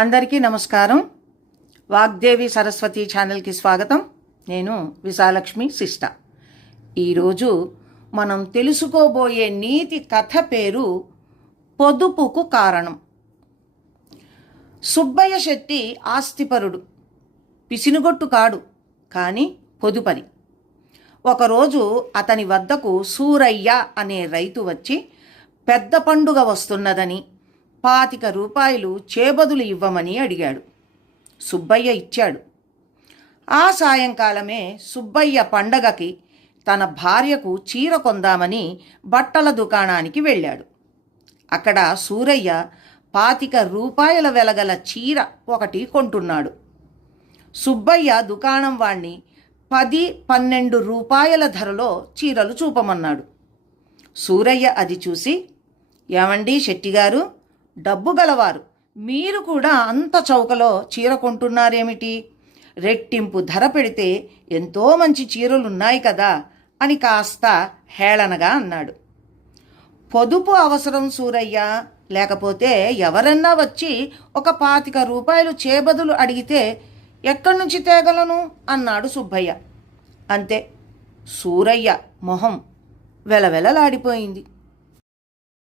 అందరికీ నమస్కారం. వాగ్దేవి సరస్వతి ఛానల్కి స్వాగతం. నేను విశాలక్ష్మి శిష్ట ఈరోజు మనం తెలుసుకోబోయే నీతి కథ పేరు పొదుపుకు కారణం. సుబ్బయ్య శెట్టి ఆస్తిపరుడు. పిసినుగొట్టు కాడు కానీ పొదుపరి ఒకరోజు అతని వద్దకు సూరయ్య అనే రైతు వచ్చి పెద్ద పండుగ వస్తున్నదని పాతిక రూపాయలు చేబదులు ఇవ్వమని అడిగాడు. సుబ్బయ్య ఇచ్చాడు. ఆ సాయంకాలమే సుబ్బయ్య పండగకి తన భార్యకు చీర కొందామని బట్టల దుకాణానికి వెళ్ళాడు. అక్కడ సూరయ్య పాతిక రూపాయల వెలగల చీర ఒకటి కొంటున్నాడు. సుబ్బయ్య దుకాణం వాణ్ణి పది పన్నెండు రూపాయల ధరలో చీరలు చూపమన్నాడు. సూరయ్య అది చూసి ఏమండి శెట్టిగారు? డబ్బు గలవారు. మీరు కూడా అంత చౌకలో చీర కొంటున్నారేమిటి? రెట్టింపు ధర పెడితే ఎంతో మంచి చీరలున్నాయి కదా అని కాస్త హేళనగా అన్నాడు. పొదుపు అవసరం సూరయ్య. లేకపోతే ఎవరన్నా వచ్చి ఒక పాతిక రూపాయలు చేబదులు అడిగితే ఎక్కడి నుంచి తేగలను? అన్నాడు సుబ్బయ్య. అంతే. సూరయ్య మొహం వెలవెలలాడిపోయింది.